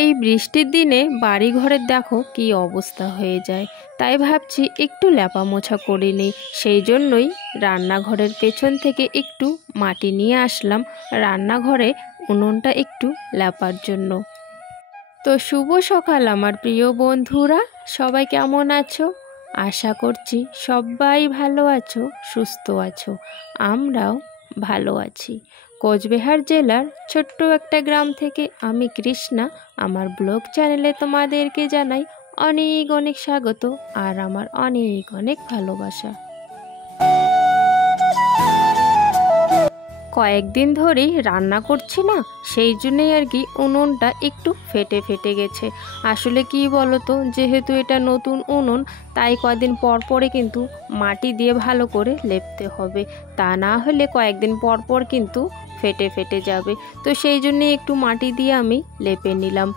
এই বৃষ্টির দিনে বাড়ি ঘরের দেখো কি অবস্থা হয়ে যায়, তাই ভাবছি একটু লেপা মোছা করে নিই। সেই জন্যই রান্নাঘরের পেছন থেকে একটু মাটি নিয়ে আসলাম রান্নাঘরে উনুনটা একটু লেপার জন্য। তো শুভ সকাল আমার প্রিয় বন্ধুরা, সবাই কেমন আছো? আশা করছি সবাই ভালো আছো, সুস্থ আছো। আমরাও ভালো আছি। কোচবিহার জেলার ছোট্ট একটা গ্রাম থেকে আমি কৃষ্ণা আমার ব্লগ চ্যানেলে তোমাদেরকে জানাই অনেক অনেক স্বাগত আর আমার অনেক অনেক ভালোবাসা। কয়েকদিন ধরেই রান্না করছি না, সেই জন্যই আর কি উনুনটা একটু ফেটে ফেটে গেছে। আসলে কি বলো তো, যেহেতু এটা নতুন উনুন, তাই কয়েকদিন পর পরে কিন্তু মাটি দিয়ে ভালো করে লেপতে হবে, তা না হলে কয়েকদিন পর পর কিন্তু ফেটে ফেটে যাবে। তো সেই জন্যে একটু মাটি দিয়ে আমি লেপে নিলাম।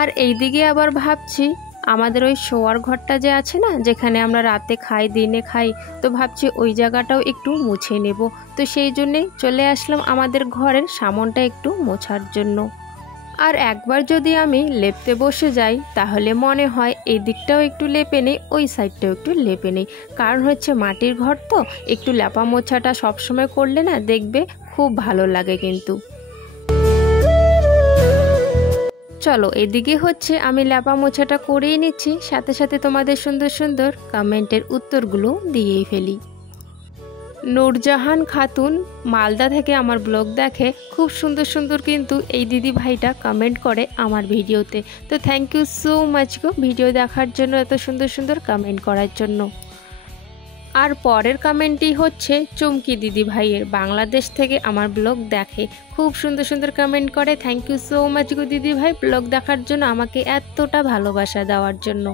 আর এইদিকে আবার ভাবছি আমাদের ওই শোয়ার ঘরটা যে আছে না, যেখানে আমরা রাতে খাই দিনে খাই, তো ভাবছি ওই জায়গাটাও একটু মুছে নেব। তো সেই জন্যে চলে আসলাম আমাদের ঘরের সামনটা একটু মোছার জন্য। আর একবার যদি আমি লেপতে বসে যাই তাহলে মনে হয় এই দিকটাও একটু লেপে নেই, ওই সাইডটাও একটু লেপে নেই। কারণ হচ্ছে মাটির ঘর তো, একটু লেপা মোছাটা সবসময় করলে না দেখবে খুব ভালো লাগে কিন্তু। চলো এদিকে হচ্ছে আমি লেপা মোছাটা করেই নিচ্ছি, সাথে সাথে তোমাদের সুন্দর সুন্দর কমেন্টের উত্তরগুলো দিয়েই ফেলি। নূরজাহান খাতুন মালদা থেকে আমার ব্লগ দেখে, খুব সুন্দর সুন্দর কিন্তু এই দিদি ভাইটা কমেন্ট করে আমার ভিডিওতে। তো থ্যাংক ইউ সো মাচ গো ভিডিও দেখার জন্য, এত সুন্দর সুন্দর কমেন্ট করার জন্য। আর পরের কমেন্টটি হচ্ছে চুমকি দিদি ভাইয়ের, বাংলাদেশ থেকে আমার ব্লগ দেখে, খুব সুন্দর সুন্দর কমেন্ট করে। থ্যাংক ইউ সো মাচ গো দিদি ভাই ব্লগ দেখার জন্য, আমাকে এতটা ভালোবাসা দেওয়ার জন্য।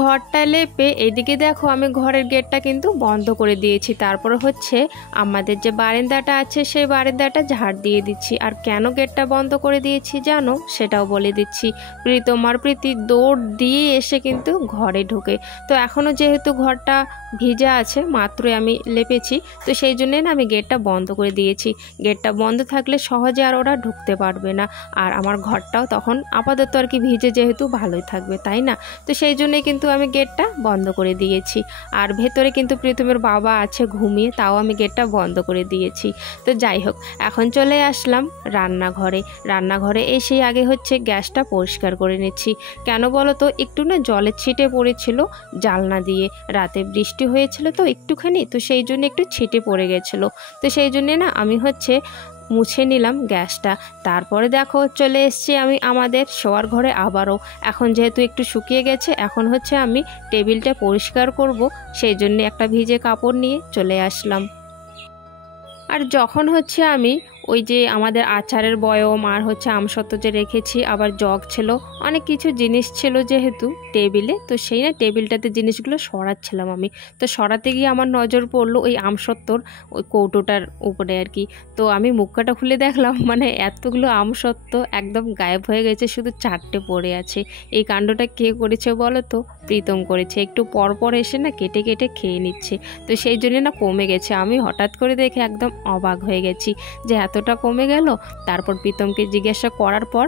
ঘরটা লেপে এদিকে দেখো আমি ঘরের গেটটা কিন্তু বন্ধ করে দিয়েছি। তারপর হচ্ছে আমাদের যে বারান্দাটা আছে সেই বারান্দাটা ঝাড় দিয়ে দিচ্ছি। আর কেন গেটটা বন্ধ করে দিয়েছি জানো, সেটাও বলে দিচ্ছি। প্রীতম আর প্রীতি দৌড় দিয়ে এসে কিন্তু ঘরে ঢোকে। তো এখনও যেহেতু ঘরটা ভিজা আছে, মাত্রই আমি লেপেছি, তো সেই জন্যে না আমি গেটটা বন্ধ করে দিয়েছি। গেটটা বন্ধ থাকলে সহজে আর ওরা ঢুকতে পারবে না, আর আমার ঘরটাও তখন আপাতত আর কি ভিজে যেহেতু ভালোই থাকবে, তাই না? তো সেই জন্যে কিন্তু আমি গেটটা বন্ধ করে দিয়েছি। আর ভেতরে কিন্তু প্রীতমের বাবা আছে ঘুমিয়ে, তাও আমি গেটটা বন্ধ করে দিয়েছি। তো যাই হোক, এখন চলে আসলাম রান্নাঘরে। রান্নাঘরে এসে আগে হচ্ছে গ্যাসটা পরিষ্কার করে নিচ্ছি। কেন বলো তো, একটু না জলের ছিটে পড়েছিল জানলা দিয়ে, রাতে বৃষ্টি হয়েছিল তো একটুখানি, তো সেই জন্য একটু ছিটে পড়ে গেছিলো। তো সেই জন্যে না আমি হচ্ছে মুছে নিলাম গ্যাসটা। তারপরে দেখো চলে এসেছি আমি আমাদের শোয়ার ঘরে আবারও। এখন যেহেতু একটু শুকিয়ে গেছে, এখন হচ্ছে আমি টেবিলটা পরিষ্কার করব, সেই জন্য একটা ভিজে কাপড় নিয়ে চলে আসলাম। আর যখন হচ্ছে আমি ওই যে আমাদের আচারের বয়ম আর হচ্ছে আমসত্ত্ব যে রেখেছি, আবার জগ ছিল, অনেক কিছু জিনিস ছিল যেহেতু টেবিলে, তো সেই না টেবিলটাতে জিনিসগুলো সরাচ্ছিলাম আমি। তো সরাতে গিয়ে আমার নজর পড়লো ওই আমসত্ত্বর ওই কৌটোটার উপরে আর কি। তো আমি মুখটা খুলে দেখলাম মানে এতগুলো আমসত্ত্ব একদম গায়েব হয়ে গেছে, শুধু 4টে পড়ে আছে। এই কাণ্ডটা কে করেছে বলো তো? প্রীতম করেছে। একটু পরপর এসে না কেটে কেটে খেয়ে নিচ্ছে, তো সেই জন্য না কমে গেছে। আমি হঠাৎ করে দেখে একদম অবাক হয়ে গেছি যে এতটা কমে গেল। তারপর প্রীতমকে জিজ্ঞাসা করার পর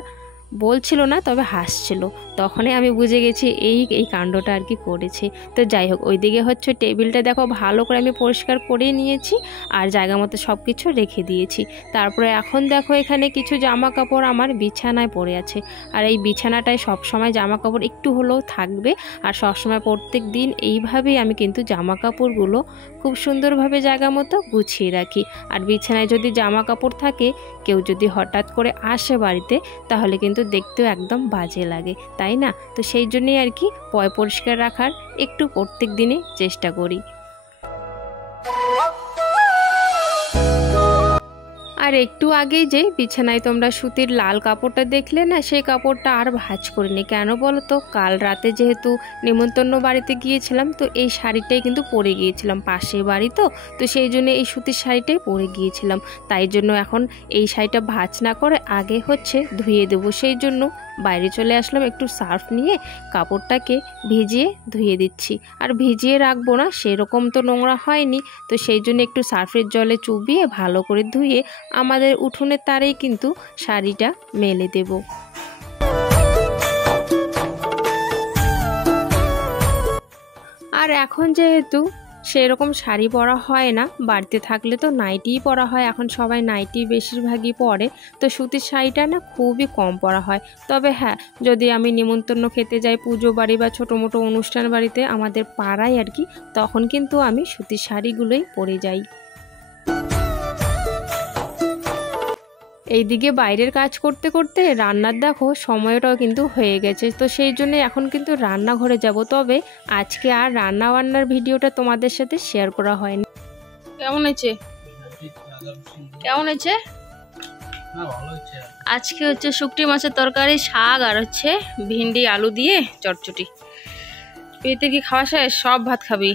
বলছিল না, তবে হাসছিল। তখনই আমি বুঝে গেছি এই কাণ্ডটা আর কি করেছে। তো যাই হোক, ওইদিকে হচ্ছে টেবিলটা দেখো ভালো করে আমি পরিষ্কার করে নিয়েছি আর জায়গা মতো সব কিছু রেখে দিয়েছি। তারপরে এখন দেখো এখানে কিছু জামা কাপড় আমার বিছানায় পড়ে আছে। আর এই বিছানাটায় সবসময় জামা কাপড় একটু হলেও থাকবে, আর সবসময় প্রত্যেক দিন এইভাবেই আমি কিন্তু জামা কাপড়গুলো খুব সুন্দরভাবে জায়গা মতো গুছিয়ে রাখি। আর বিছানায় যদি জামা কাপড় থাকে, কেউ যদি হঠাৎ করে আসে বাড়িতে, তাহলে কিন্তু দেখতেও একদম বাজে লাগে, তাই না? তো সেই জন্যই আর কি পরিষ্কার রাখার একটু প্রত্যেক দিনে চেষ্টা করি। আর একটু আগেই যে বিছানায় তোমরা সুতির লাল কাপড়টা দেখলে না, সেই কাপড়টা আর ভাঁজ করিনি। কেন বলো তো, কাল রাতে যেহেতু নিমন্ত্রণ বাড়িতে গিয়েছিলাম, তো এই শাড়িটাই কিন্তু পরে গিয়েছিলাম, পাশে বাড়ি তো সেই জন্য এই সুতির শাড়িটাই পরে গিয়েছিলাম। তাই জন্য এখন এই শাড়িটা ভাঁজ না করে আগে হচ্ছে ধুয়ে দেবো, সেই জন্য বাইরে চলে আসলাম, একটু সার্ফ নিয়ে কাপড়টাকে ভিজিয়ে ধুয়ে দিচ্ছি। আর ভিজিয়ে রাখবো না, সেরকম তো নোংরা হয়নি, তো সেই জন্য একটু সার্ফের জলে চুবিয়ে ভালো করে ধুয়ে আমাদের উঠোনের তারেই কিন্তু শাড়িটা মেলে দেব। আর এখন যেহেতু সেরকম শাড়ি পরা হয় না, বাড়িতে থাকলে তো নাইটিই পরা হয়, এখন সবাই নাইটি বেশিরভাগই পরে, তো সুতির শাড়িটা না খুবই কম পরা হয়। তবে হ্যাঁ, যদি আমি নিমন্ত্রণ খেতে যাই পুজো বাড়ি বা ছোটো মোটো অনুষ্ঠান বাড়িতে আমাদের পাড়ায় আর কি, তখন কিন্তু আমি সুতির শাড়িগুলোই পরে যাই। এইদিকে বাইরের কাজ করতে করতে রান্নার দেখো সময়টাও কিন্তু হয়ে গেছে, তো সেই জন্য এখন কিন্তু রান্নাঘরে যাব। তবে আজকে আর রান্না বান্নার ভিডিওটা তোমাদের সাথে শেয়ার করা হয়নি। কেমন হয়েছে? কেমন হয়েছে? আজকে হচ্ছে শুকটি মাছের তরকারি, শাক আর হচ্ছে ভিন্ডি আলু দিয়ে চটচটি। পেতে কি খাওয়া শেষ? সব ভাত খাবি?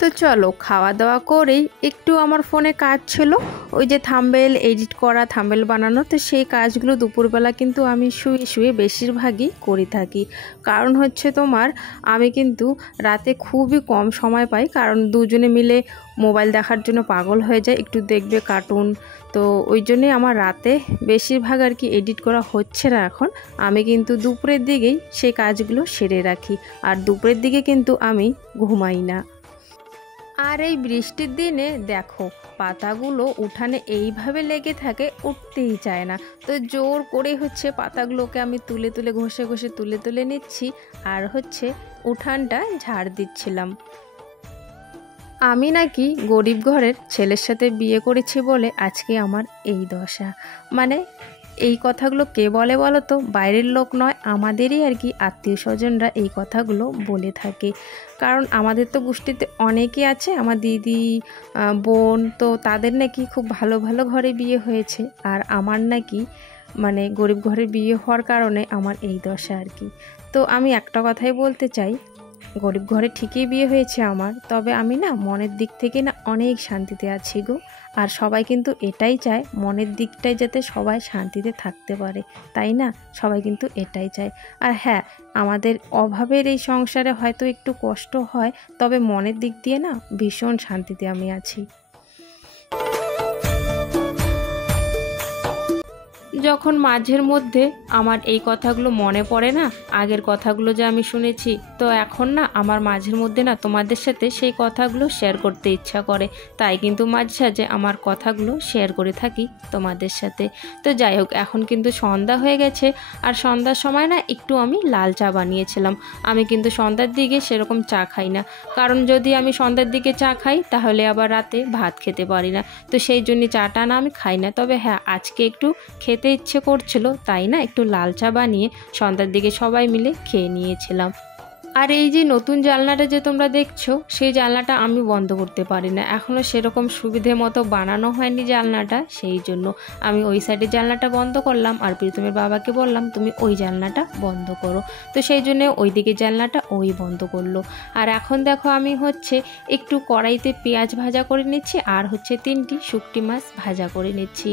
তো চলো খাওয়া দাওয়া করেই একটু আমার ফোনে কাজ ছিল, ওই যে থাম্বনেল এডিট করা, থাম্বনেল বানানো, তো সেই কাজগুলো দুপুরবেলা কিন্তু আমি শুয়ে শুয়ে বেশিরভাগই করে থাকি। কারণ হচ্ছে তোমার আমি কিন্তু রাতে খুবই কম সময় পাই, কারণ দুজনে মিলে মোবাইল দেখার জন্য পাগল হয়ে যায়, একটু দেখবে কার্টুন, তো ওই জন্যই আমার রাতে বেশিরভাগ আর কি এডিট করা হচ্ছে না এখন। আমি কিন্তু দুপুরের দিকেই সেই কাজগুলো সেরে রাখি, আর দুপুরের দিকে কিন্তু আমি ঘুমাই না। আর এই বৃষ্টির দিনে দেখো পাতাগুলো উঠানে এইভাবে লেগে থাকে, উঠতেই চায় না, তো জোর করে হচ্ছে পাতাগুলোকে আমি তুলে তুলে ঘষে ঘষে তুলে তুলে নিচ্ছি, আর হচ্ছে উঠানটা ঝাড় দিচ্ছিলাম। আমি নাকি গরিব ঘরের ছেলের সাথে বিয়ে করেছি বলে আজকে আমার এই দশা। মানে এই কথাগুলো কে বলে বলো তো? বাইরের লোক নয়, আমাদেরই আর কি আত্মীয় স্বজনরা এই কথাগুলো বলে থাকে। কারণ আমাদের তো গোষ্ঠীতে অনেকে আছে, আমার দিদি বোন, তো তাদের নাকি খুব ভালো ভালো ঘরে বিয়ে হয়েছে, আর আমার নাকি মানে গরিব ঘরে বিয়ে হওয়ার কারণে আমার এই দশা আর কি। তো আমি একটা কথাই বলতে চাই, গরিব ঘরে ঠিকই বিয়ে হয়েছে আমার, তবে আমি না মনের দিক থেকে না অনেক শান্তিতে আছি গো। আর সবাই কিন্তু এটাই চায়, মনের দিকটাই যাতে সবাই শান্তিতে থাকতে পারে, তাই না? সবাই কিন্তু এটাই চায়। আর হ্যাঁ, আমাদের অভাবের এই সংসারে হয়তো একটু কষ্ট হয়, তবে মনের দিক দিয়ে না ভীষণ শান্তিতে আমি আছি। যখন মাঝের মধ্যে আমার এই কথাগুলো মনে পড়ে না, আগের কথাগুলো যে আমি শুনেছি, তো এখন না আমার মাঝের মধ্যে না তোমাদের সাথে সেই কথাগুলো শেয়ার করতে ইচ্ছা করে, তাই কিন্তু মাঝে সাঝে আমার কথাগুলো শেয়ার করে থাকি তোমাদের সাথে। তো যাই হোক, এখন কিন্তু সন্ধ্যা হয়ে গেছে, আর সন্ধ্যার সময় না একটু আমি লাল চা বানিয়েছিলাম। আমি কিন্তু সন্ধ্যার দিকে সেরকম চা খাই না, কারণ যদি আমি সন্ধ্যার দিকে চা খাই তাহলে আবার রাতে ভাত খেতে পারি না, তো সেই জন্য চাটা না আমি খাই না। তবে হ্যাঁ, আজকে একটু খেতে ইচ্ছে করছিল, তাই না একটু লাল চা বানিয়ে সন্ধ্যার দিকে সবাই মিলে খেয়ে নিয়েছিলাম। আর এই যে নতুন জানলাটা যে তোমরা দেখছো, সেই জানলাটা আমি বন্ধ করতে পারি না, এখনও সেরকম সুবিধে মতো বানানো হয়নি জানলাটা, সেই জন্য আমি ওই সাইডে জানলাটা বন্ধ করলাম, আর প্রীতমের বাবাকে বললাম তুমি ওই জানলাটা বন্ধ করো, তো সেই জন্য ওই দিকে জানলাটা ওই বন্ধ করলো। আর এখন দেখো আমি হচ্ছে একটু কড়াইতে পেঁয়াজ ভাজা করে নিচ্ছি, আর হচ্ছে 3টি শুকটি মাছ ভাজা করে নিচ্ছি।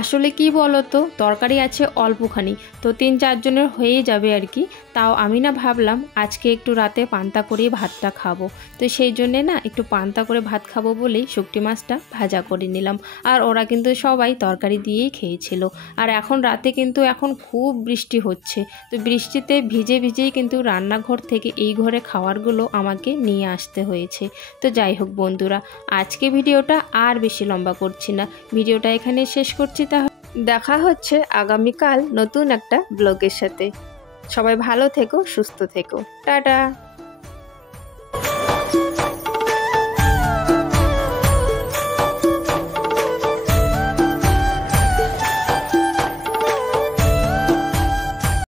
আসলে কি বলো তো, তরকারি আছে অল্পখানি, তো 3-4 জনের হয়ে যাবে আর কি। তাও আমি না ভাবলাম আজকে একটু রাতে পান্তা করে ভাতটা খাবো, তো সেই জন্যে না একটু পান্তা করে ভাত খাবো বলেই শুকটি মাছটা ভাজা করে নিলাম। আর ওরা কিন্তু সবাই তরকারি দিয়েই খেয়েছিল। আর এখন রাতে কিন্তু এখন খুব বৃষ্টি হচ্ছে, তো বৃষ্টিতে ভিজে ভিজেই কিন্তু রান্নাঘর থেকে এই ঘরে খাবারগুলো আমাকে নিয়ে আসতে হয়েছে। তো যাই হোক বন্ধুরা, আজকে ভিডিওটা আর বেশি লম্বা করছি না, ভিডিওটা এখানে শেষ করছি। দেখা হচ্ছে আগামীকাল নতুন একটা ব্লগের সাথে। সবাই ভালো থেকো, সুস্থ থেকো, টাটা।